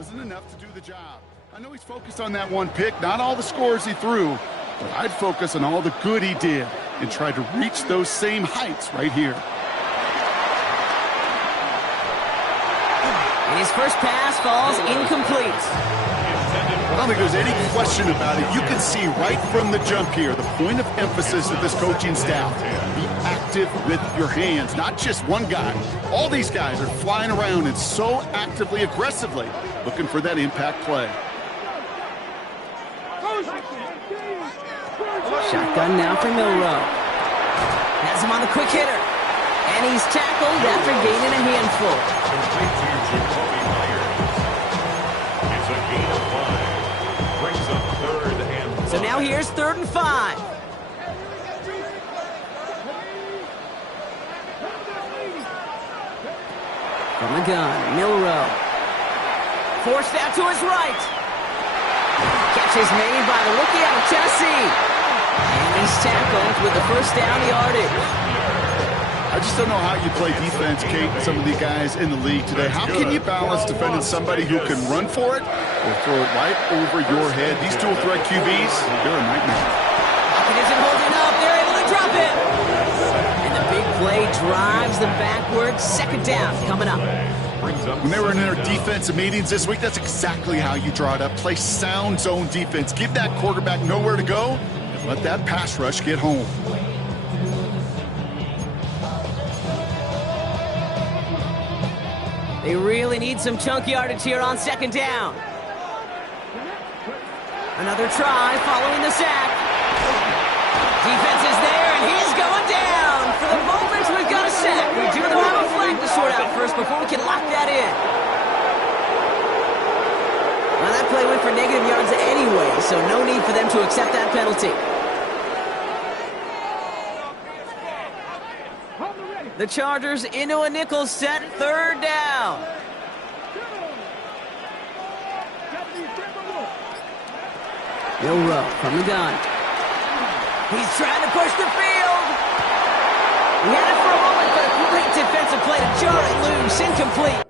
Wasn't enough to do the job. I know he's focused on that one pick, not all the scores he threw, but I'd focus on all the good he did and try to reach those same heights right here. And his first pass falls incomplete. I don't think there's any question about it. You can see right from the jump here, the point of emphasis of this coaching staff. Be active with your hands, not just one guy. All these guys are flying around and so actively, aggressively looking for that impact play. Shotgun now for Milroe. Has him on the quick hitter. And he's tackled after gaining a handful. So now here's 3rd and 5. From the gun, Milroe. Forced out to his right. Catch is made by the rookie out of Tennessee. And he's tackled with the first down yardage. I just don't know how you play defense, Kate, with some of the guys in the league today. How can you balance defending somebody who can run for it or throw it right over your head? These dual threat QBs, they're a nightmare. Lockett isn't holding up. They're able to drop it. And the big play drives them backwards. 2nd down coming up. When they were in their defensive meetings this week, that's exactly how you draw it up. Play sound zone defense. Give that quarterback nowhere to go and let that pass rush get home. They really need some chunk yardage here on 2nd down. Another try following the sack. Defense is there, and he's going down. For the moment, we've got a sack. We do have a flag to sort out first before we can lock that in. Well, that play went for negative yards anyway, so no need for them to accept that penalty. The Chargers into a nickel set, 3rd down. Milroe from the gun. He's trying to push the field. He had it for a moment, but a great defensive play to jar it loose, incomplete.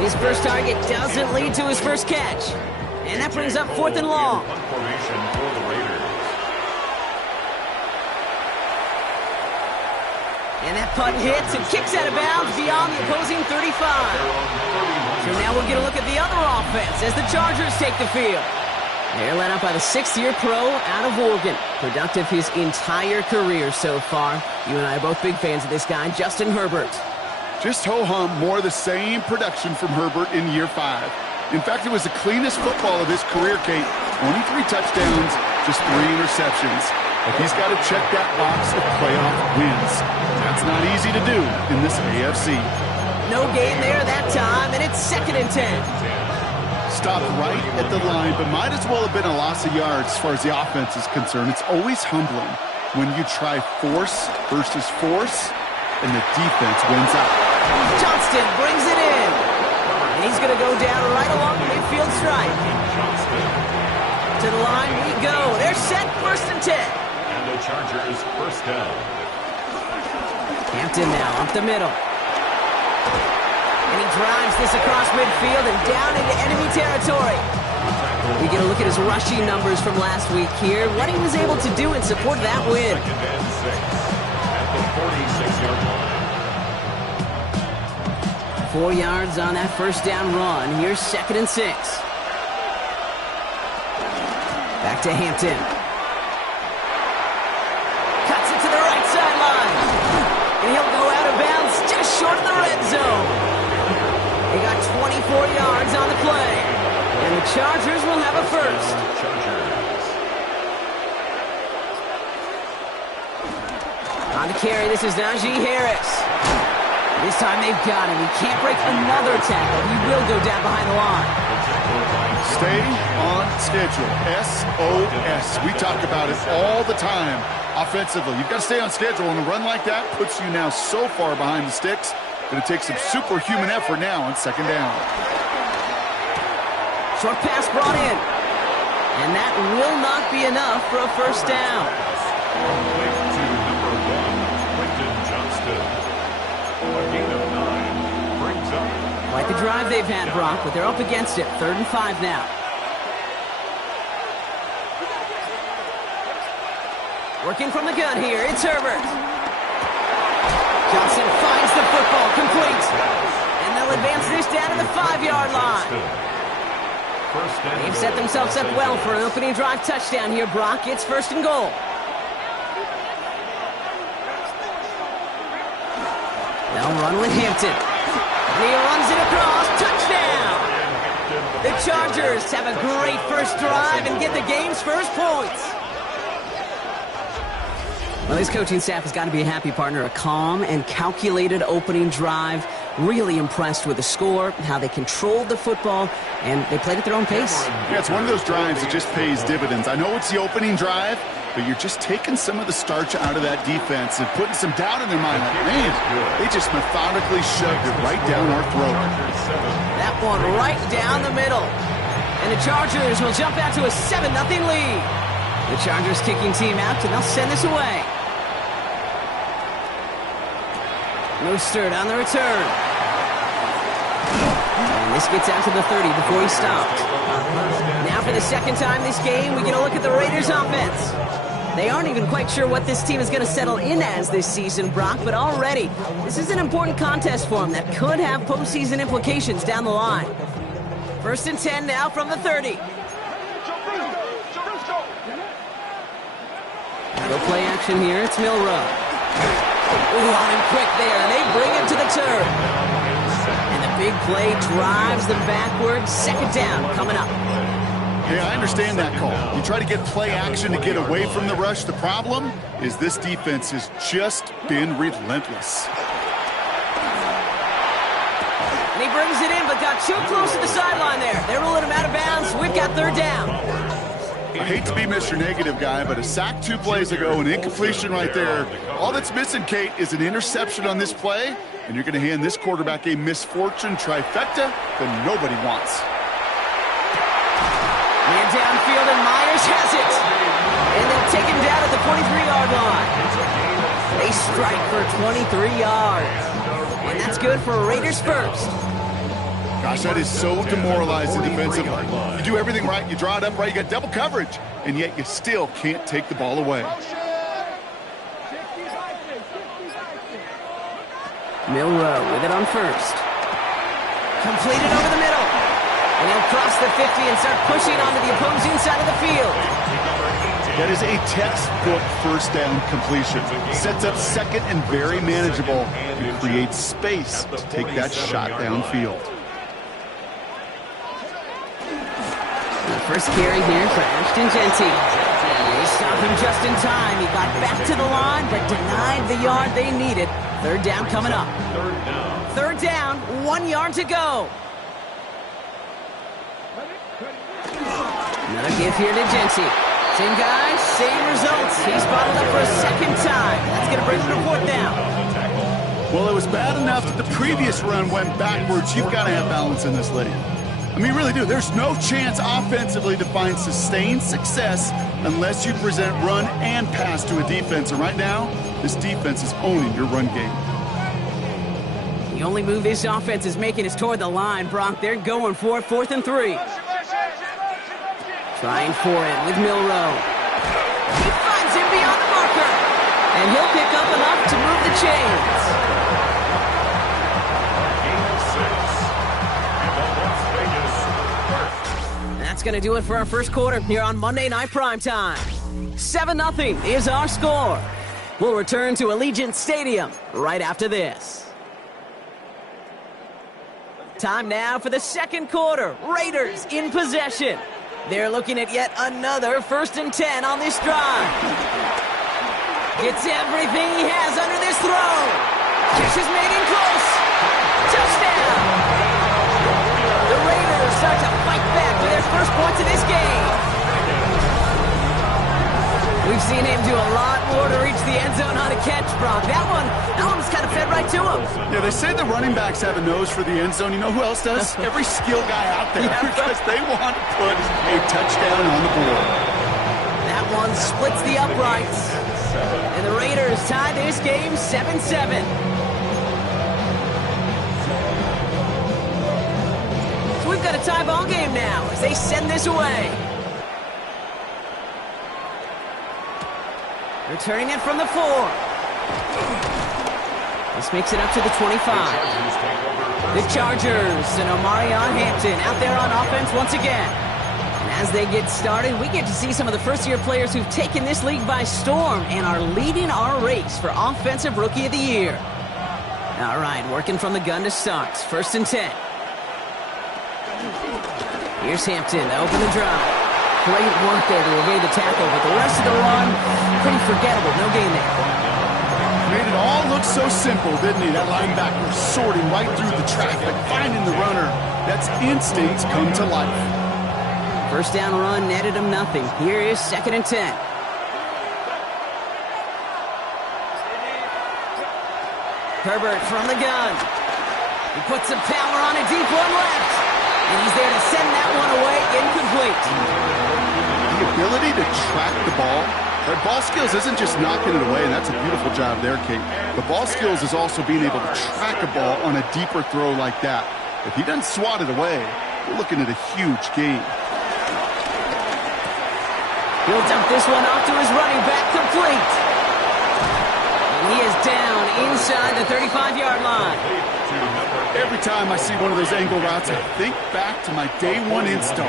His first target doesn't lead to his first catch. And that brings up 4th and long. And that punt hits and kicks out of bounds beyond the opposing 35. So now we'll get a look at the other offense as the Chargers take the field. They're led up by the 6th-year pro out of Oregon. Productive his entire career so far. You and I are both big fans of this guy, Justin Herbert. Just ho-hum, more of the same production from Herbert in year 5. In fact, it was the cleanest football of his career, Kate. 23 touchdowns, just 3 interceptions. But he's got to check that box of playoff wins. That's not easy to do in this AFC. No gain there that time, and it's 2nd and 10. Stopped right at the line, but might as well have been a loss of yards as far as the offense is concerned. It's always humbling when you try force versus force, and the defense wins out. Johnston brings it in. And he's going to go down right along the midfield stripe. To the line we go. They're set, 1st and 10. And the Chargers first down. Hampton now up the middle. And he drives this across midfield and down into enemy territory. We get a look at his rushing numbers from last week here. What he was able to do in support of that win. 2nd and 6 at the 46-yard line. 4 yards on that first down run. Here's 2nd and 6. Back to Hampton. Cuts it to the right sideline. And he'll go out of bounds just short of the red zone. He got 24 yards on the play. And the Chargers will have a first. On the carry, this is Najee Harris. This time they've got him. He can't break another tackle. He will go down behind the line. Stay on schedule. SOS. We talk about it all the time offensively. You've got to stay on schedule, and a run like that puts you now so far behind the sticks that it takes some superhuman effort now on 2nd down. Short pass brought in. And that will not be enough for a first down. Quite the drive they've had, Brock, but they're up against it. 3rd and 5 now. Working from the gun here, it's Herbert. Johnson finds the football, complete. And they'll advance this down to the 5-yard line. They've set themselves up well for an opening drive touchdown here, Brock. It's 1st and goal. They'll run with Hampton. And he runs it across. Touchdown! The Chargers have a great first drive and get the game's first points. Well, this coaching staff has got to be a happy partner. A calm and calculated opening drive. Really impressed with the score, how they controlled the football, and they played at their own pace. Yeah, it's one of those drives that just pays dividends. I know it's the opening drive, but you're just taking some of the starch out of that defense and putting some doubt in their mind. Like, man, they just methodically shoved it right down our throat. That one right down the middle. And the Chargers will jump out to a 7-0 lead. The Chargers kicking team out, and they'll send this away. Mostert on the return. And this gets out to the 30 before he stopped. Now for the 2nd time this game, we get a look at the Raiders offense. They aren't even quite sure what this team is going to settle in as this season, Brock, but already this is an important contest for them that could have postseason implications down the line. 1st and 10 now from the 30. No play action here, it's Milrow. Ooh, on him quick there, and they bring him to the turn. And the big play drives them backwards. 2nd down coming up. Yeah, I understand that call. You try to get play action to get away from the rush. The problem is this defense has just been relentless. And he brings it in, but got too close to the sideline there. They ruled him out of bounds. We've got 3rd down. I hate to be Mr. Negative guy, but a sack 2 plays ago, an incompletion right there. All that's missing, Kate, is an interception on this play, and you're going to hand this quarterback a misfortune trifecta that nobody wants. Man downfield, and Myers has it. And they'll take him down at the 43-yard line. They strike for 23 yards. And that's good for Raiders first. Gosh, that is so demoralizing defensively. You do everything right, you draw it up right, you got double coverage, and yet you still can't take the ball away. Milrow with it on first. Completed over the middle. And he'll cross the 50 and start pushing onto the opposing side of the field. That is a textbook first down completion. Sets up second and very manageable and creates space to take that shot downfield. The first carry here for Ashton Genty. They stopped him just in time. He got back to the line but denied the yard they needed. Third down coming up. Third down, 1 yard to go. Another give here to Genty. Same guys, same results. He's bottled up for a second time. That's going to bring him to fourth down. Well, it was bad enough that the previous run went backwards. You've got to have balance in this league. I mean, you really do. There's no chance offensively to find sustained success unless you present run and pass to a defense. And right now, this defense is owning your run game. The only move this offense is making is toward the line, Brock. They're going for it, 4th and 3. Trying for it with Milrow. He finds him beyond the marker. And he'll pick up enough to move the chains. That's going to do it for our first quarter here on Monday Night Primetime. 7-0 is our score. We'll return to Allegiant Stadium right after this. Time now for the second quarter. Raiders in possession. They're looking at yet another 1st and 10 on this drive. Gets everything he has under this throw. Catch is made in close. Touchdown. The Raiders start to fight back for their first points of this game. We've seen him do a lot more to reach the end zone on a catch, Brock. That one was kind of fed right to him. Yeah, they say the running backs have a nose for the end zone. You know who else does? Every skill guy out there. Because they want to put a touchdown on the board. That one splits the uprights. And the Raiders tie this game 7-7. So we've got a tie ball game now as they send this away. Returning it from the 4. This makes it up to the 25. The Chargers and Omarion Hampton out there on offense once again. And as they get started, we get to see some of the first-year players who've taken this league by storm and are leading our race for Offensive Rookie of the Year. All right, working from the gun to start. 1st and 10. Here's Hampton to open the drive. Great work there to evade the tackle, but the rest of the run, pretty forgettable. No gain there. Made it all look so simple, didn't he? That linebacker sorting right through the traffic, finding the runner. That's instincts come to life. First down run netted him nothing. Here is 2nd and 10. Herbert from the gun. He puts some power on a deep one left. And he's there to send that one away incomplete. The ability to track the ball. Right, ball skills isn't just knocking it away, and that's a beautiful job there, Kate. The ball skills is also being able to track a ball on a deeper throw like that. If he doesn't swat it away, we're looking at a huge gain. He'll dump this one off to his running back, complete. And he is down inside the 35-yard line. Every time I see one of those angle routes, I think back to my day one install.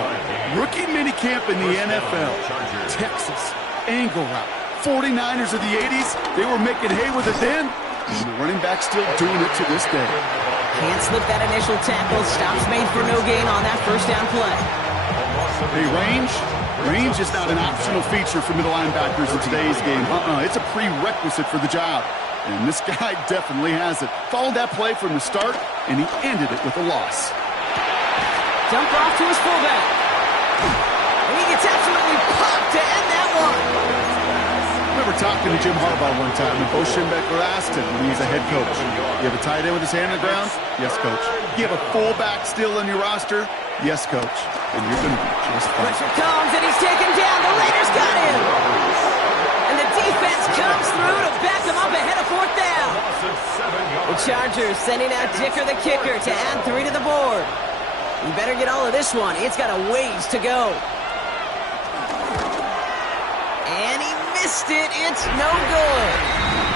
Rookie minicamp in the NFL. Texas, angle route. 49ers of the 80s, they were making hay with it then. And the running back still doing it to this day. Can't slip that initial tackle. Stops made for no gain on that first down play. Hey, range? Range is not an optional feature for middle linebackers in today's game. It's a prerequisite for the job. And this guy definitely has it. Followed that play from the start, and he ended it with a loss. Dump off to his fullback. And he gets absolutely popped to end that one. I remember talking to Jim Harbaugh one time, and Bo Schembechler asked him when he was a head coach, you have a tight end with his hand on the ground? Yes, coach. You have a fullback still on your roster? Yes, coach. And you're going to be just fine. Pressure comes, and he's taken down. The Raiders got him. And the defense comes through to back him up ahead of fourth down. The Chargers sending out Dicker the kicker to add 3 to the board. He better get all of this one. It's got a ways to go. And he missed it. It's no good.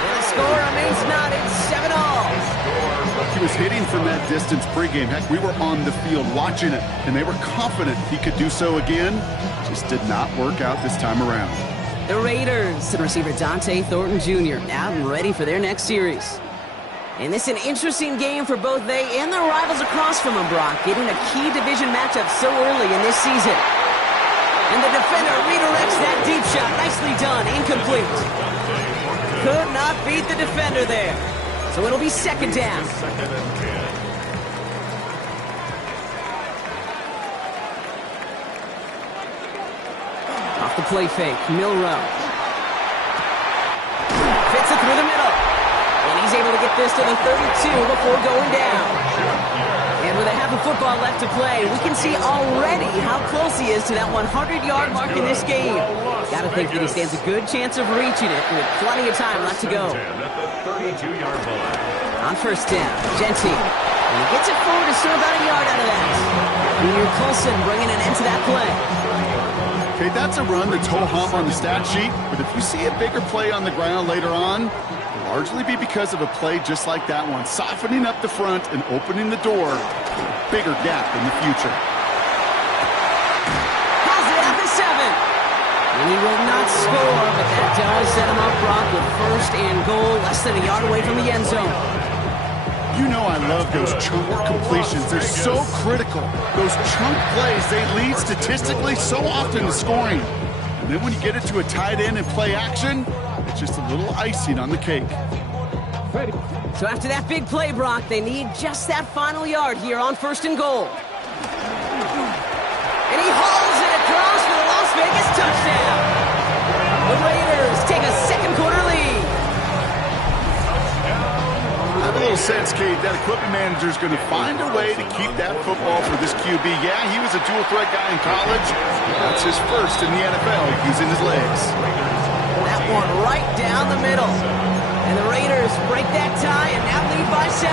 And the score remains knotted 7-all. He was hitting from that distance pregame. Heck, we were on the field watching it, and they were confident he could do so again. Just did not work out this time around. The Raiders and receiver Dante Thornton Jr. out and ready for their next series. And this is an interesting game for both they and their rivals across from them, Brock, getting a key division matchup so early in this season. And the defender redirects that deep shot. Nicely done. Incomplete. Could not beat the defender there. So it'll be second down. Off the play fake, Milrow. Fits it through the middle. And he's able to get this to the 32 before going down. And with a half a football left to play, we can see already how close he is to that 100-yard mark in this game. Got to think that he stands a good chance of reaching it with plenty of time left to go. On first down, Genty. And he gets it forward to still about a yard out of that. Amir Coulson bringing an end to that play. Okay, that's a run that's ho-hum on the stat sheet, but if you see a bigger play on the ground later on, it'll largely be because of a play just like that one, softening up the front and opening the door for a bigger gap in the future. Pulls it out to 7. And he will not score, but that does set him up, Brock, with first and goal, less than a yard away from the end zone. You know I love those chunk completions. They're so critical. Those chunk plays, they lead statistically so often to scoring. And then when you get it to a tight end and play action, it's just a little icing on the cake. So after that big play, Brock, they need just that final yard here on first and goal. And he hauls it across for the Las Vegas touchdown. The Raiders take a second quarter lead. I have a little sense, Kate, that equipment manager is going to find a way to keep that football for this QB. Yeah, he was a dual-threat guy in college. That's his first in the NFL, using his legs. That one right down the middle. And the Raiders break that tie and now lead by 7.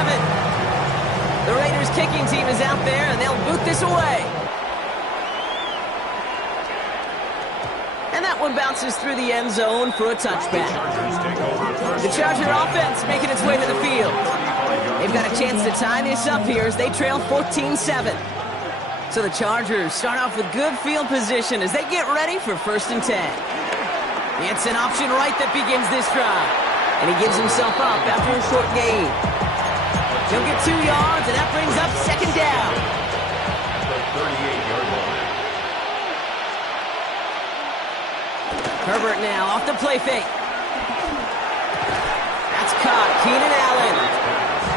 The Raiders kicking team is out there, and they'll boot this away. And that one bounces through the end zone for a touchback. The Charger offense making its way to the field. They've got a chance to tie this up here as they trail 14-7. So the Chargers start off with good field position as they get ready for first and 10. It's an option right that begins this drive. And he gives himself up after a short gain. He'll get 2 yards, and that brings up second down. Herbert now off the play fake. That's caught. Keenan Allen.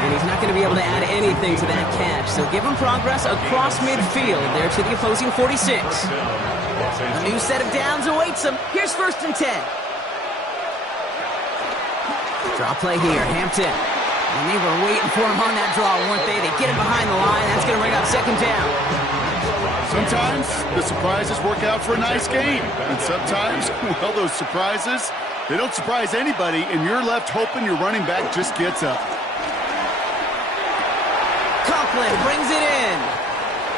And he's not going to be able to add anything to that catch. So give him progress across midfield there to the opposing 46. A new set of downs awaits him. Here's first and 10. Draw play here. Hampton. And they were waiting for him on that draw, weren't they? They get him behind the line. That's going to bring up second down. Sometimes the surprises work out for a nice game. And sometimes, well, those surprises, they don't surprise anybody, and you're left hoping your running back just gets up. Conklin brings it in.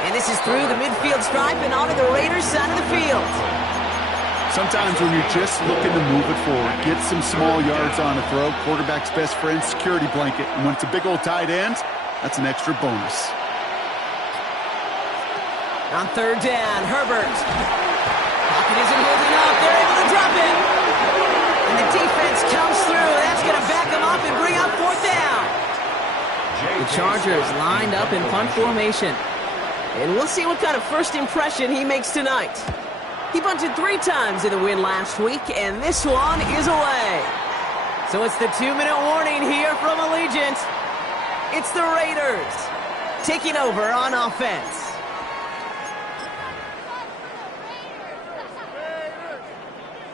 And this is through the midfield stripe and onto the Raiders' side of the field. Sometimes when you're just looking to move it forward, get some small yards on a throw, quarterback's best friend, security blanket. And when it's a big old tight end, that's an extra bonus. On third down, Herbert. Pocket isn't holding up. They're able to drop it. And the defense comes through. That's going to back them up and bring up fourth down. The Chargers lined up in punt formation. And we'll see what kind of first impression he makes tonight. He punted 3 times in the win last week, and this one is away. So it's the 2-minute warning here from Allegiant. It's the Raiders taking over on offense.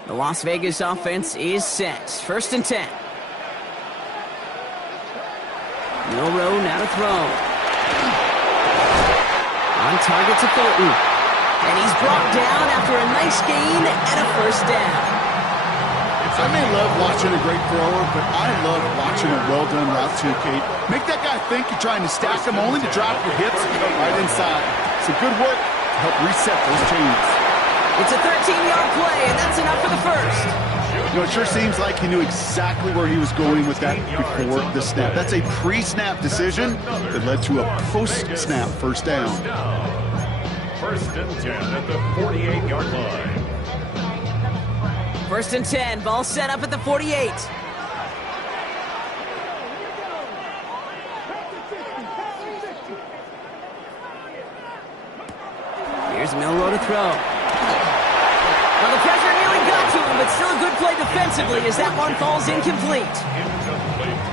The Las Vegas offense is set. First and 10. Milrow now to throw. On target to Thornton. And he's brought down after a nice gain and a first down. I may love watching a great thrower, but I love watching a well-done route too, Kate. Make that guy think you're trying to stack him only to drop your hips and cut right inside. Some good work to help reset those chains. It's a 13-yard play, and that's enough for the first. You know, it sure seems like he knew exactly where he was going with that before the snap. That's a pre-snap decision that led to a post-snap first down. First and 10 at the 48-yard line. First and 10, ball set up at the 48. Here's Milroe to throw. Well, the pressure nearly got to him, but still a good play defensively as that one falls incomplete.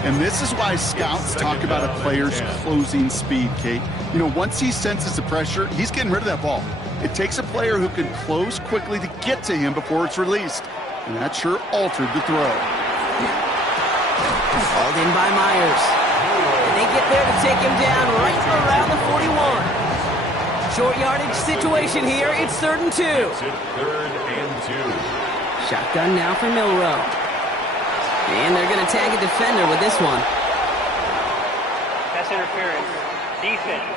And this is why scouts talk about a player's closing speed, Kate. You know, once he senses the pressure, he's getting rid of that ball. It takes a player who can close quickly to get to him before it's released. And that sure altered the throw. Called in by Myers. And they get there to take him down right around the 41. Short yardage situation here. It's 3rd and 2. It's 3rd and 2. Shotgun now for Milroe. And they're going to tag a defender with this one. Pass interference. Defense.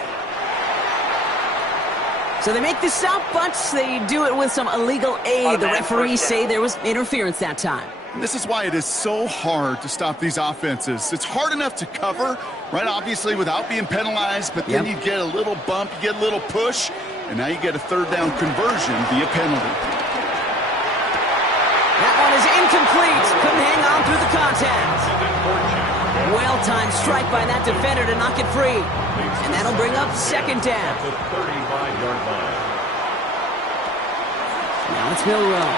So they make the stop, but they do it with some illegal aid. The referees say there was interference that time. This is why it is so hard to stop these offenses. It's hard enough to cover, right, obviously, without being penalized, but then you get a little bump, you get a little push, and now you get a 3rd down conversion via penalty. That one is incomplete. Couldn't hang on through the contact. Well-timed strike by that defender to knock it free. And that'll bring up 2nd down. The 35-yard line. Now it's Milroe.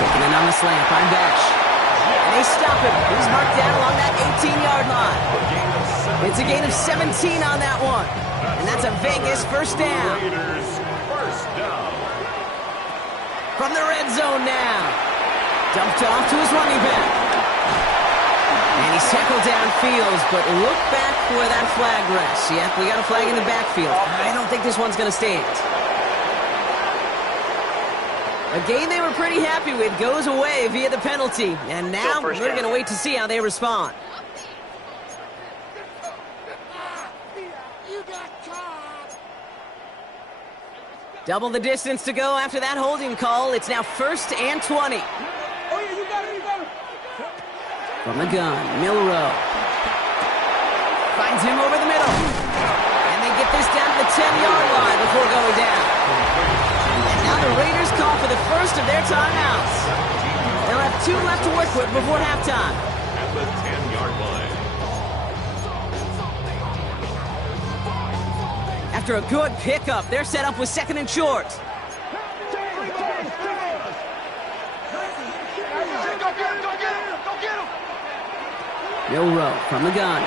Taking it on the slant by Bash. And they stop him. He's marked down along that 18-yard line. It's a gain of 17 on that one. And that's a Vegas first down. Raiders first down. From the red zone now. Dumped off to his running back. And he's tackled downfield, but look back where that flag rests. Yep, we got a flag in the backfield. I don't think this one's going to stand. A game they were pretty happy with goes away via the penalty. And now we're going to wait to see how they respond. Double the distance to go after that holding call. It's now 1st and 20. From the gun, Milroe. Finds him over the middle. And they get this down to the 10-yard line before going down. And now the Raiders call for the first of their timeouts. They'll have 2 left to work with before halftime. At the 10-yard line. After a good pickup, they're set up with 2nd and short. Milroe from the gun. Oh,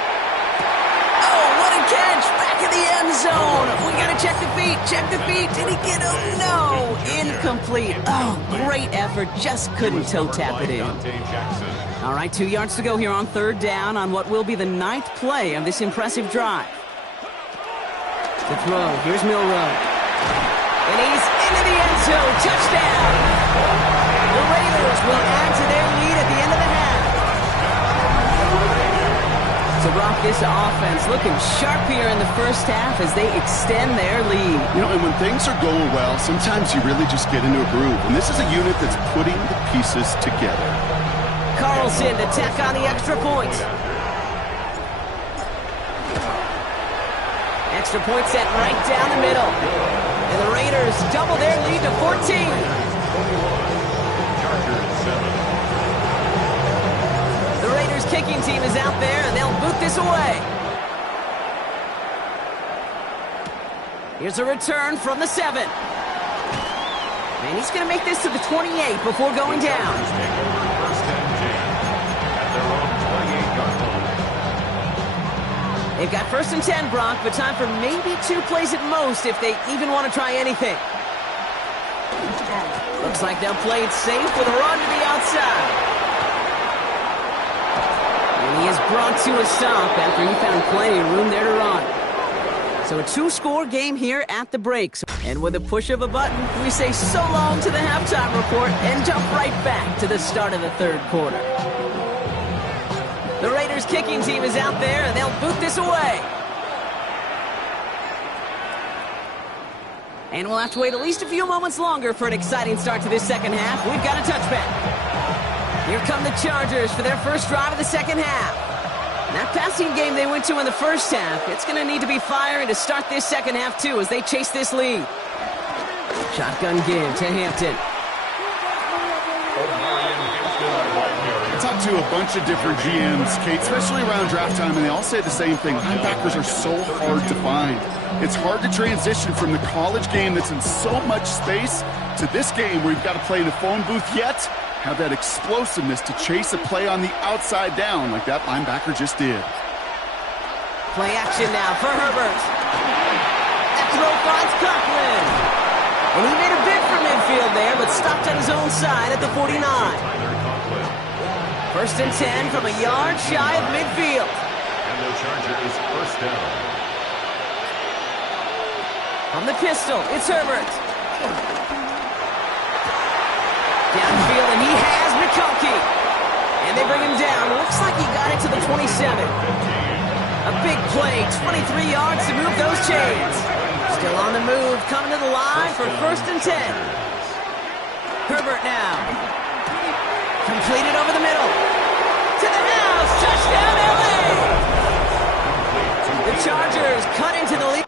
what a catch! Back in the end zone. We gotta check the feet. Check the feet. Did he get him? No. Incomplete. Oh, great effort. Just couldn't toe tap it in. All right, 2 yards to go here on 3rd down on what will be the 9th play of this impressive drive. The throw. Here's Milroe. And he's into the end zone. Touchdown. The Raiders will add to their lead at the end of the half. So, Brock, this offense looking sharp here in the first half as they extend their lead. You know, and when things are going well, sometimes you really just get into a groove. And this is a unit that's putting the pieces together. Carlson to tack on the extra point. Extra point set right down the middle. And the Raiders double their lead to 14. The Raiders kicking team is out there, and they'll boot this away. Here's a return from the 7. And he's going to make this to the 28 before going down. They've got 1st and 10, Brock, but time for maybe 2 plays at most if they even want to try anything. Looks like they'll play it safe with a run to the outside. And he is brought to a stop after he found plenty of room there to run. So a 2-score game here at the break. And with a push of a button, we say so long to the halftime report and jump right back to the start of the 3rd quarter. The Raiders kicking team is out there, and they'll boot this away. And we'll have to wait at least a few moments longer for an exciting start to this second half. We've got a touchback. Here come the Chargers for their first drive of the second half. That passing game they went to in the first half, it's going to need to be firing to start this second half, too, as they chase this lead. Shotgun give to Hampton. I talked to a bunch of different GMs, Kate, especially around draft time, and they all say the same thing. Linebackers are so hard to find. It's hard to transition from the college game that's in so much space to this game where you've got to play in a phone booth, yet have that explosiveness to chase a play on the outside down like that linebacker just did. Play action now for Herbert. That throw finds Conklin. And he made a bid for midfield there, but stopped on his own side at the 49. First and 10 from a yard shy of midfield. And the Chargers first down. From the pistol, it's Herbert. Downfield, and he has McCulkey. And they bring him down. Looks like he got it to the 27. A big play, 23 yards to move those chains. Still on the move, coming to the line for first and 10. Herbert now. Completed over the middle. To the house, touchdown LA! The Chargers cut into the lead.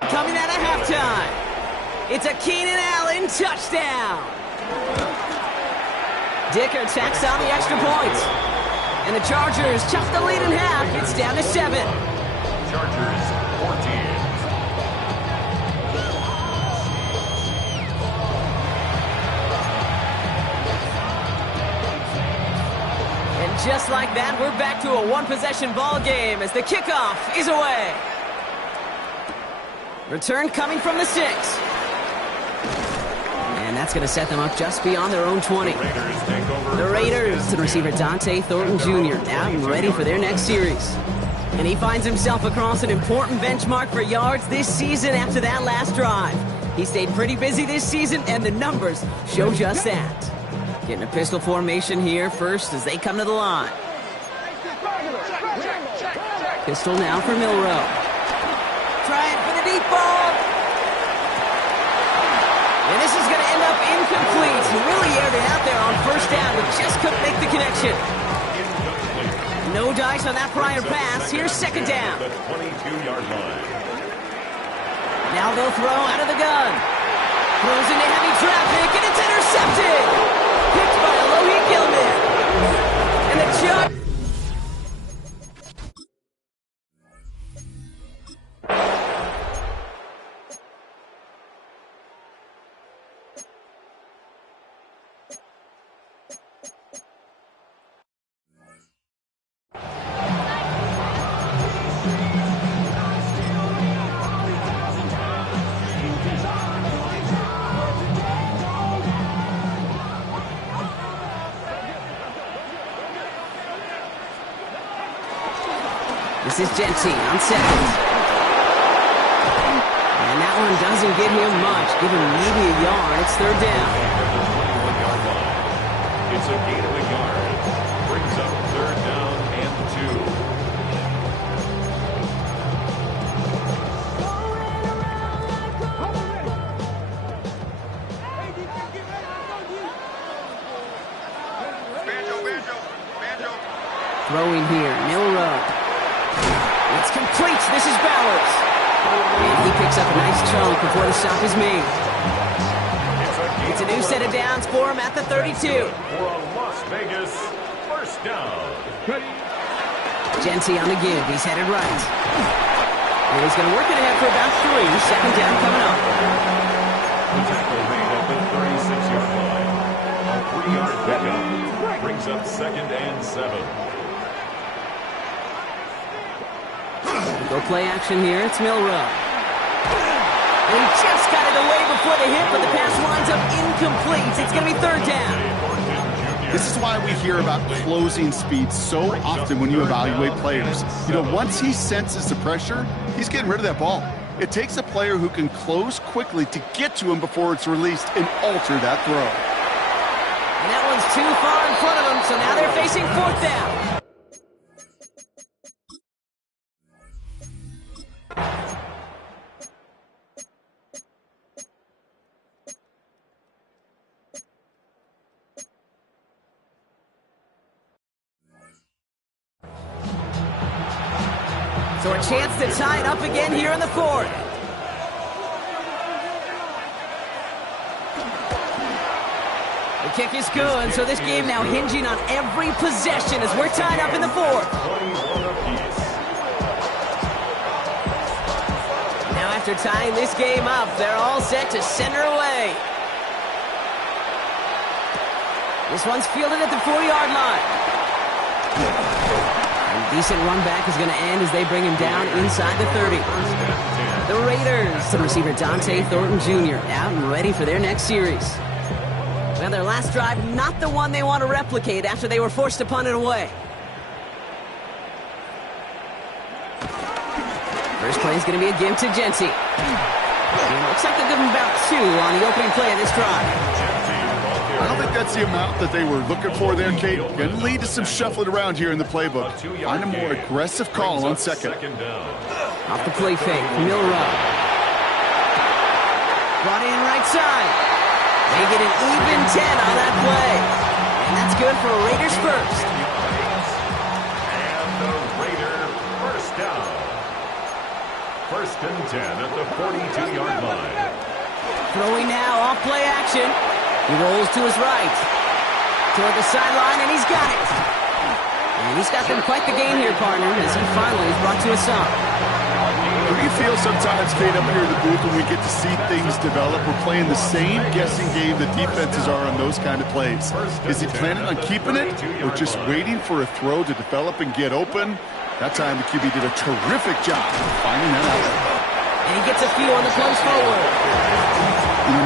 Coming out of halftime, it's a Keenan Allen touchdown. Dicker tacks on the extra point. And the Chargers chop the lead in half. It's down to 7. Chargers 14. And just like that, we're back to a one-possession ball game as the kickoff is away. Return coming from the 6. And that's going to set them up just beyond their own 20. The Raiders to the receiver Dante Thornton Jr. out and ready for their next series. And he finds himself across an important benchmark for yards this season after that last drive. He stayed pretty busy this season, and the numbers show just that. Getting a pistol formation here first as they come to the line. Pistol now for Milrow. Trying for the deep ball. And this is going to end up incomplete. He really aired it out there on first down, but just couldn't make the connection. No dice on that prior pass. Here's second down. The 22-yard line. Now they'll throw out of the gun. Throws into heavy traffic, and it's intercepted. Picked by Alohi Gilman. And the judge. This is Genty on second. And that one doesn't give him much. Give him maybe a yard. It's third down. It's a gain of a yard. Brings up third down and 2. Throwing here, Milrow. It's complete. This is Bowers. And he picks up a nice chunk before the stop is made. It's a new set of downs for him at the 32. For a Las Vegas first down. Genty on the give. He's headed right. And he's going to work it ahead for about 3. Second down coming up. The tackle made at the 36-yard line. A 3-yard pickup brings up second and 7. Go play action here. It's Milrow. And he just got it away before the hit, but the pass winds up incomplete. It's going to be third down. This is why we hear about closing speed so often when you evaluate players. You know, once he senses the pressure, he's getting rid of that ball. It takes a player who can close quickly to get to him before it's released and alter that throw. And that one's too far in front of him, so now they're facing fourth down. So a chance to tie it up again here in the fourth. The kick is good, so this game now hinging on every possession as we're tied up in the fourth. Now after tying this game up, they're all set to center away. This one's fielded at the 4-yard line. Decent run back is going to end as they bring him down inside the 30. The Raiders to the receiver Dante Thornton Jr. out and ready for their next series. Well, their last drive, not the one they want to replicate after they were forced to punt it away. First play is going to be a give to Genty. Looks like they'll give him about 2 on the opening play of this drive. I don't think that's the amount that they were looking for there, Kate. Going to lead to some shuffling around here in the playbook. Find a more aggressive call on second. Off the play fake, Milrow. Brought in right side. They get an even 10 on that play. And that's good for a Raiders first. And the Raider first down. First and 10 at the 42-yard line. Throwing now, off play action. He rolls to his right. Toward the sideline, and he's got it. And he's got them quite the game here, partner, as he finally is brought to a stop. What do you feel sometimes, Kate, up here in the booth when we get to see things develop? We're playing the same guessing game the defenses are on those kind of plays. Is he planning on keeping it or just waiting for a throw to develop and get open? That time the QB did a terrific job of finding that out. And he gets a few on the plunge forward.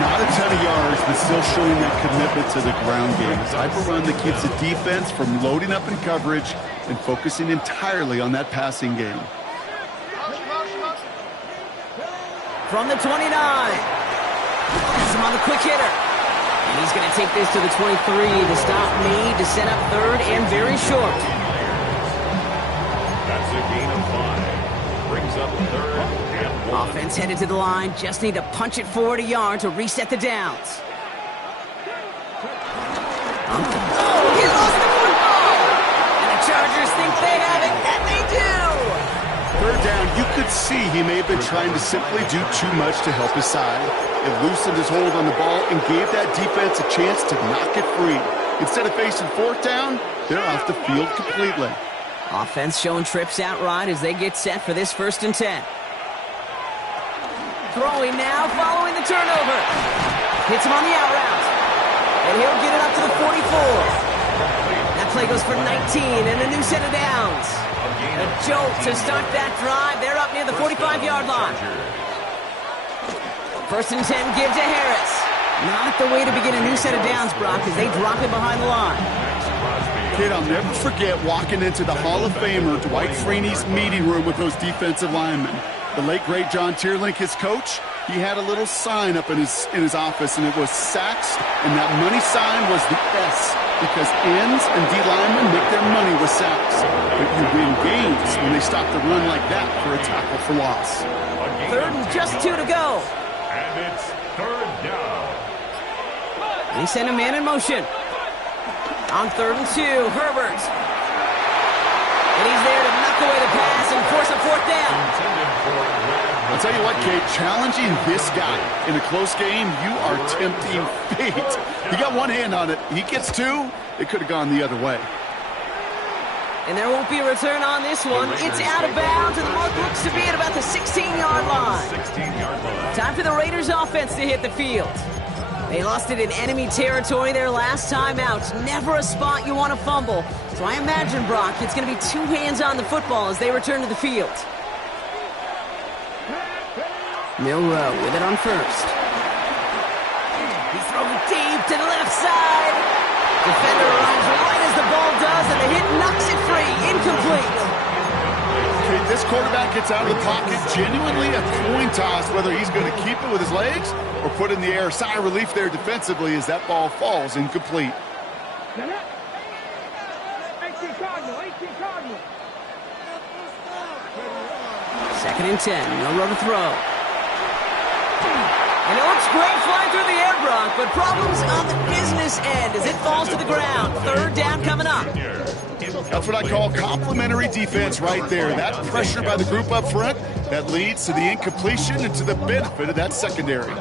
Not a ton of yards, but still showing that commitment to the ground game. A type of run that keeps the defense from loading up in coverage and focusing entirely on that passing game. From the 29. Has him on the quick hitter. And he's going to take this to the 23 to stop Meade to set up third and very short. That's a gain of 5. Brings up third and 1. Offense headed to the line. Just need to punch it forward a yard to reset the downs. He lost the football! And the Chargers think they have it, and they do! Third down, you could see he may have been trying to simply do too much to help his side. It loosened his hold on the ball and gave that defense a chance to knock it free. Instead of facing fourth down, they're off the field completely. Offense showing trips out right as they get set for this 1st and 10. Throwing now, following the turnover. Hits him on the out route. And he'll get it up to the 44. That play goes for 19 and a new set of downs. A jolt to start that drive. They're up near the 45-yard line. 1st and 10, give to Harris. Not the way to begin a new set of downs, Brock, as they drop it behind the line. Kid, I'll never forget walking into the Hall of Famer Dwight Freeney's meeting room with those defensive linemen. The late, great John Tierlink, his coach, he had a little sign up in his office, and it was sacks, and that money sign was the S, because ends and D linemen make their money with sacks. But you win games when they stop the run like that for a tackle for loss. 3rd and just 2 to go. And it's 3rd down. He sent a man in motion. On 3rd and 2, Herbert. And he's there to knock away the pass and force a 4th down. I'll tell you what, Kate, challenging this guy in a close game, you are tempting fate. He got one hand on it. He gets 2. It could have gone the other way. And there won't be a return on this one. It's out of bounds, and the mark looks to be at about the 16-yard line. Time for the Raiders offense to hit the field. They lost it in enemy territory their last time out. Never a spot you want to fumble. So I imagine, Brock, it's going to be 2 hands on the football as they return to the field. Milrow with it on 1st. He's thrown deep to the left side. Defender runs right as the ball does, and the hit knocks it free. Incomplete. Okay, this quarterback gets out of the pocket, genuinely a coin toss whether he's going to keep it with his legs or put it in the air. Sigh of relief there defensively as that ball falls incomplete. 2nd and 10, no room to throw. And it looks great flying through the air, Brock, but problems on the business end as it falls to the ground. 3rd down coming up. That's what I call complimentary defense right there. That pressure by the group up front, that leads to the incompletion and to the benefit of that secondary.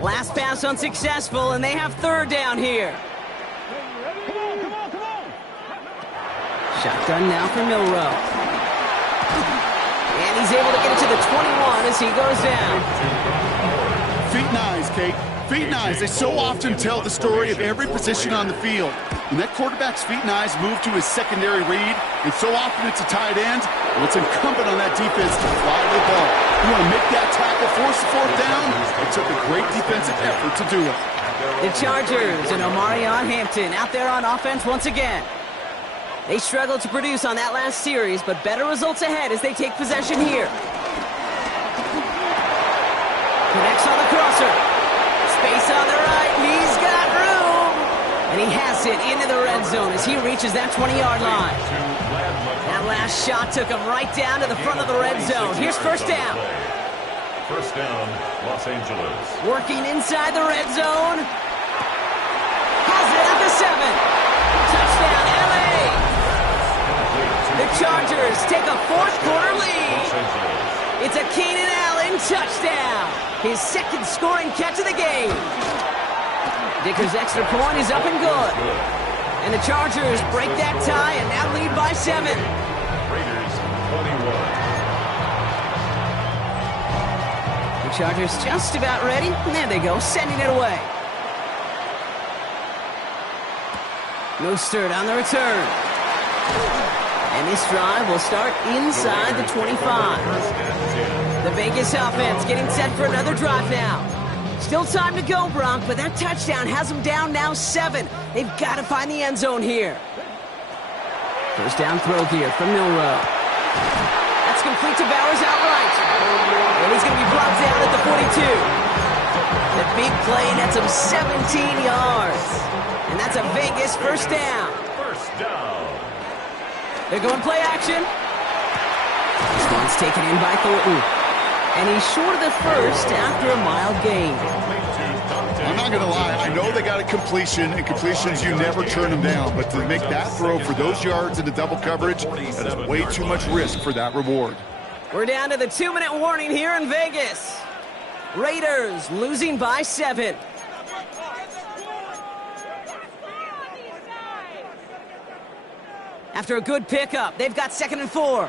Last pass unsuccessful, and they have 3rd down here. Shotgun now for Milrow. And he's able to get it to the 21 as he goes down. Feet and eyes, Kate. Feet and eyes. They so often tell the story of every position on the field. When that quarterback's feet and eyes move to his secondary read, and so often it's a tight end, well, it's incumbent on that defense to fly to the ball. You want to make that tackle, force the 4th down? It took a great defensive effort to do it. The Chargers and Omarion Hampton out there on offense once again. They struggled to produce on that last series, but better results ahead as they take possession here. Connects on the crosser. Space on the right. He's got room. And he has it into the red zone as he reaches that 20-yard line. That last shot took him right down to the front of the red zone. Here's 1st down. 1st down, Los Angeles. Working inside the red zone. Has it at the 7. Touchdown, LA. The Chargers take a 4th quarter lead. It's a Keenan Allen touchdown. His second scoring catch of the game. Dicker's extra point is up and good. And the Chargers break that tie and now lead by 7. Raiders 21. The Chargers just about ready. And there they go, sending it away. Mostert on the return. And this drive will start inside the 25. The Vegas offense getting set for another drive now. Still time to go, Bronk, but that touchdown has them down now 7. They've got to find the end zone here. First down throw here from Milrow. That's complete to Bowers outright. And he's going to be brought down at the 42. The big play nets him 17 yards. And that's a Vegas first down. First down. They're going play action. This one's taken in by Thornton. And he's short of the first after a mild gain. I'm not going to lie. I know they got a completion, and completions, you never turn them down. But to make that throw for those yards into double coverage, that is way too much risk for that reward. We're down to the 2-minute warning here in Vegas. Raiders losing by 7. After a good pickup, they've got 2nd and 4.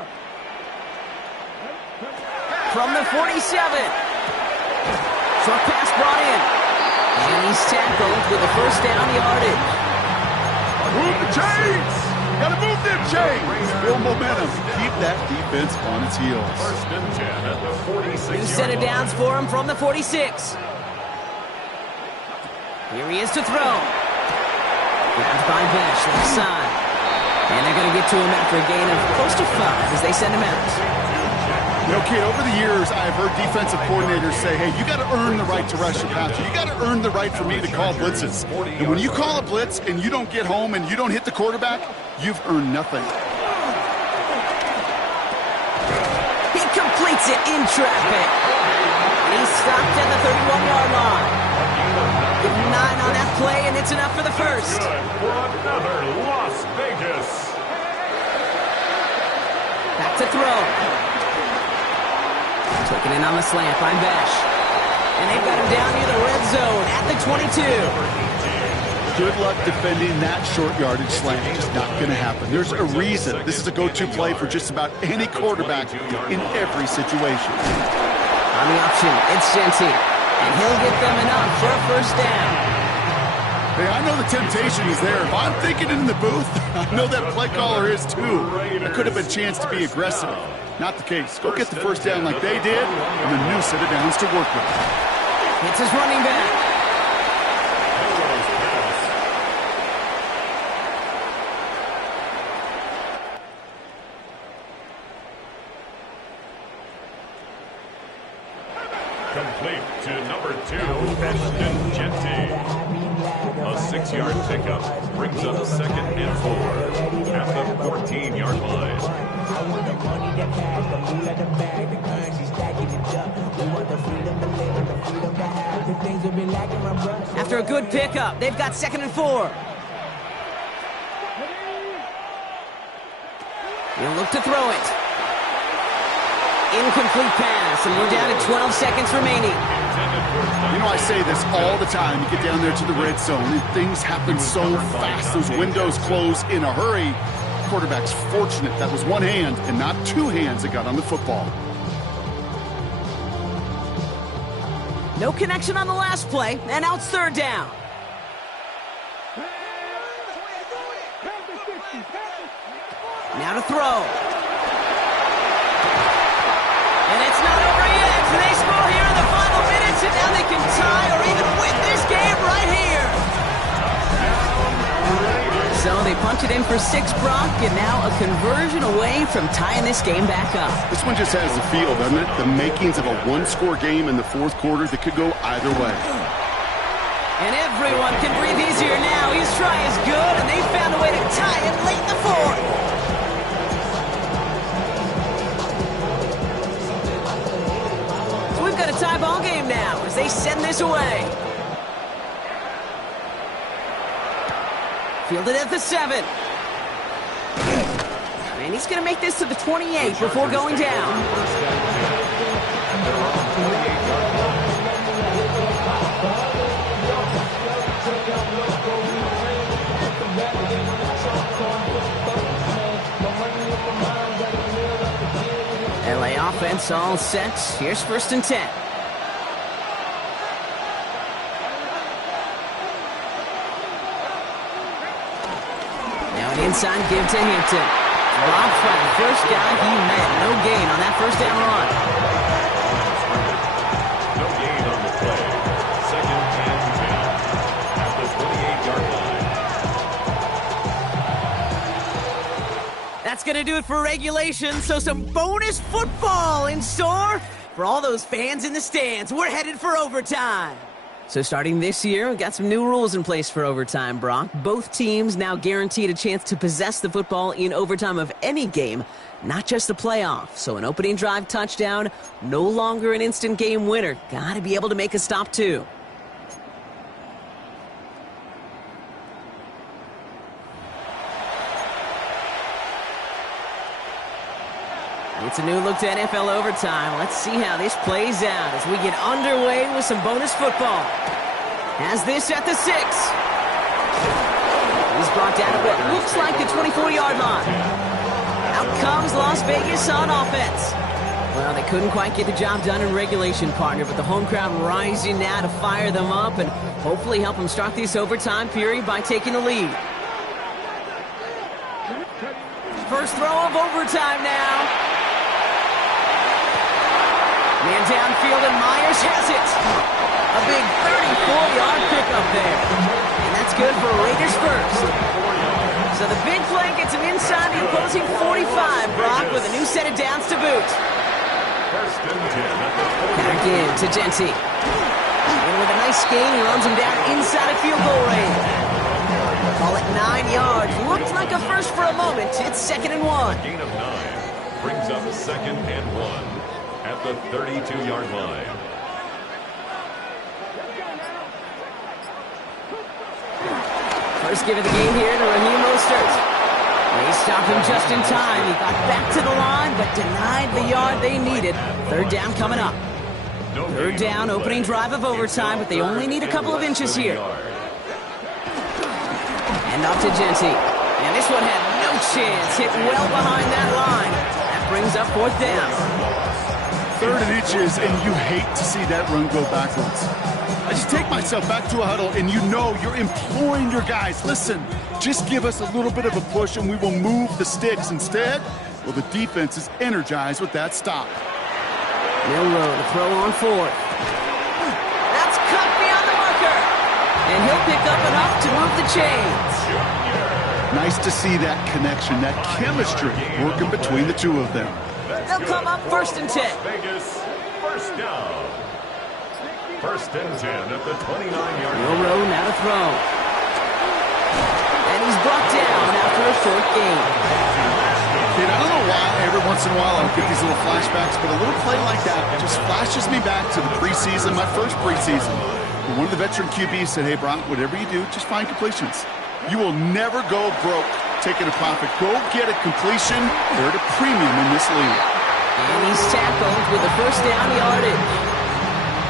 From the 47. Short pass brought in. And he's tackled with a first down yardage. Move the chains! Gotta move them chains! Build momentum. Keep that defense on its heels. First and 10 at the 46. New set of downs for him from the 46. Here he is to throw. Grabbed by Besh, left side. And they're going to get to him after a gain of close to 5 as they send him out. You know, kid, over the years, I've heard defensive coordinators say, hey, you got to earn the right to rush your passer. You got to earn the right for me to call blitzes. And when you call a blitz and you don't get home and you don't hit the quarterback, you've earned nothing. He completes it in traffic. He's stopped at the 31-yard line. Give him 9 on that play, and it's enough for the first. Good for another Las Vegas. Back to throw. Taking in on the slant by Besh. And they've got him down near the red zone at the 22. Good luck defending that short yardage slant. Just not going to happen. There's a reason. This is a go-to play for just about any quarterback in every situation. On the option, it's Jency. And he'll get them enough for a first down. Hey, I know the temptation is there. If I'm thinking in the booth, I know that play caller is too. That could have been a chance to be aggressive. Not the case. Go get the first down like they did, and the new set of downs to work with. It's his running back. Complete to number 2, Ashton Genty. A 6-yard pickup brings up 2nd and 4 at the 14-yard line. After a good pickup, they've got 2nd and 4. He'll look to throw it. Incomplete pass, and we're down to 12 seconds remaining. You know, I say this all the time. You get down there to the red zone, and things happen so fast. Those windows close in a hurry. Quarterback's fortunate that was one hand and not two hands that got on the football. No connection on the last play, and now it's 3rd down. Now to throw. And it's not over yet. They score here in the final minutes, and now they can tie or even win this game right here. So they punch it in for 6, Brock, and now a conversion away from tying this game back up. This one just has the feel, doesn't it? The makings of a one-score game in the 4th quarter that could go either way. And everyone can breathe easier now. His try is good, and they found a way to tie it late in the 4th. Got a tie ball game now as they send this away. Fielded at the 7. And he's going to make this to the 28 before going down. They're on the 28-yard line. LA offense all set. Here's 1st and 10. Now an inside give to Hampton. Rob Flat, first guy he met. No gain on that first down run. No gain on the play. 2nd and 10 at the 28-yard line. That's going to do it for regulation, so some bonus football in store for all those fans in the stands. We're headed for overtime. So starting this year, we've got some new rules in place for overtime, Brock. Both teams now guaranteed a chance to possess the football in overtime of any game, not just the playoff. So an opening drive touchdown, no longer an instant game winner. Got to be able to make a stop, too. It's a new look to NFL overtime. Let's see how this plays out as we get underway with some bonus football. Has this at the 6. He's brought down to what looks like the 24-yard line. Out comes Las Vegas on offense. Well, they couldn't quite get the job done in regulation, partner, but the home crowd rising now to fire them up and hopefully help them start this overtime period by taking the lead. First throw of overtime now. Man downfield, and Myers has it. A big 34-yard pickup there. And that's good for Raiders first. So the big play gets him inside the opposing 45, Brock, with a new set of downs to boot. 1st and 10 at the 40. Back in to Genty. And with a nice gain, he runs him down inside of field goal range. Call it 9 yards. Looked like a first for a moment. It's 2nd and 1. Gain of 9 brings up 2nd and 1 at the 32-yard line. First give of the game here to Raheem Mostert. They stopped him just in time. He got back to the line, but denied the yard they needed. 3rd down coming up. 3rd down, opening drive of overtime, but they only need a couple of inches here. And off to Genty. And this one had no chance. Hit well behind that line. That brings up 4th down. 3rd and inches, and you hate to see that run go backwards. I just take myself back to a huddle, and you know you're imploring your guys, listen, just give us a little bit of a push, and we will move the sticks. Instead, well, the defense is energized with that stop. Milrow to throw on 4th. That's cut beyond the marker. And he'll pick up enough to move the chains. Nice to see that connection, that chemistry working between the two of them. They'll come up 1st and 10. Vegas, 1st down. 1st and 10 at the 29-yard line. Milrow now to throw. And he's brought down after a short gain. Kid, I don't know why every once in a while I'll get these little flashbacks, but a little play like that just flashes me back to the preseason, my first preseason. And one of the veteran QBs said, hey, Brock, whatever you do, just find completions. You will never go broke taking a profit. Go get a completion. They're at a premium in this league. And he's tackled with the 1st down yardage.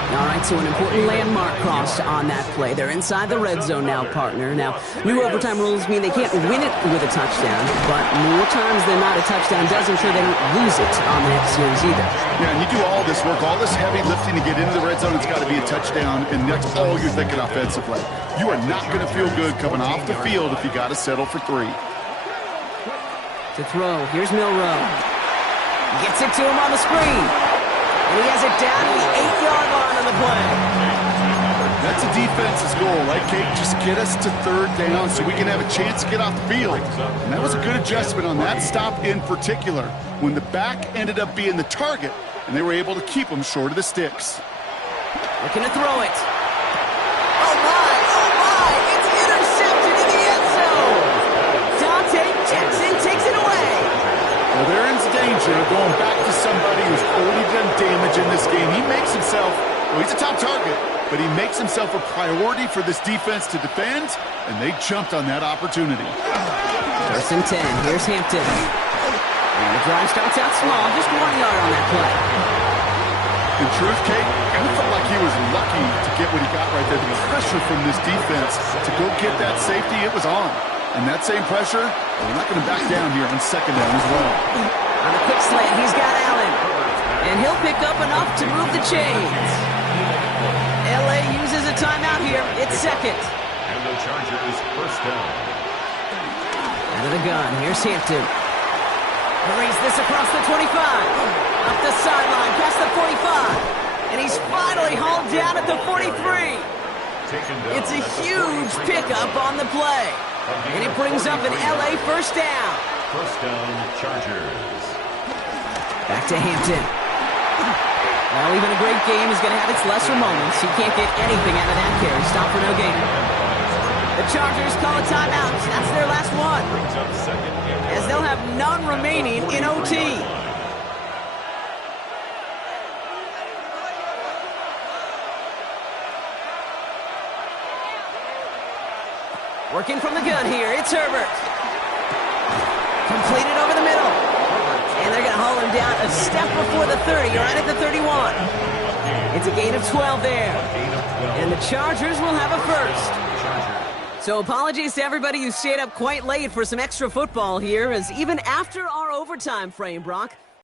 All right, so an important landmark crossed on that play. They're inside the red zone now, partner. Now, new overtime rules mean they can't win it with a touchdown, but more times than not, a touchdown does ensure they don't lose it on the next series either. Yeah, and you do all this work, all this heavy lifting to get into the red zone, it's got to be a touchdown, and that's all you're thinking offensively. You are not going to feel good coming off the field if you got to settle for 3. To throw, here's Milrow. Gets it to him on the screen. And he has it down to the 8-yard line on the play. That's a defense's goal, right, Kate? Just get us to 3rd down so we can have a chance to get off the field. And that was a good adjustment on that stop in particular, when the back ended up being the target, and they were able to keep him short of the sticks. Looking to throw it. Oh, my! It's intercepted in the end zone. Dante Jackson takes it away. Well, they're in danger of going back to somebody who's already done damage in this game. He makes himself, well, he's a top target, but he makes himself a priority for this defense to defend, and they jumped on that opportunity. 1st and 10. Here's Hampton. And the drive starts out small, just 1 yard on that play. In truth, Kate, I felt like he was lucky to get what he got right there. The pressure from this defense to go get that safety, it was on. And that same pressure, they're not going to back down here on second down as well. On a quick slant, he's got Allen. And he'll pick up enough to move the chains. LA uses a timeout here. It's second. And the Chargers first down. Out of the gun, here's Hampton. Hurries this across the 25. Up the sideline, past the 45. And he's finally hauled down at the 43. It's a huge pickup on the play. And it brings up an LA first down. First down, Chargers. Back to Hampton. Well, even a great game is going to have its lesser moments. He can't get anything out of that carry. Stop for no gain. The Chargers call a timeout. That's their last one, as they'll have none remaining in OT. Working from the gun here, it's Herbert. Completed over the middle. And they're going to haul him down a step before the 30, right at the 31. It's a gain of 12 there. And the Chargers will have a first. So apologies to everybody who stayed up quite late for some extra football here, as even after our overtime frame, Brock,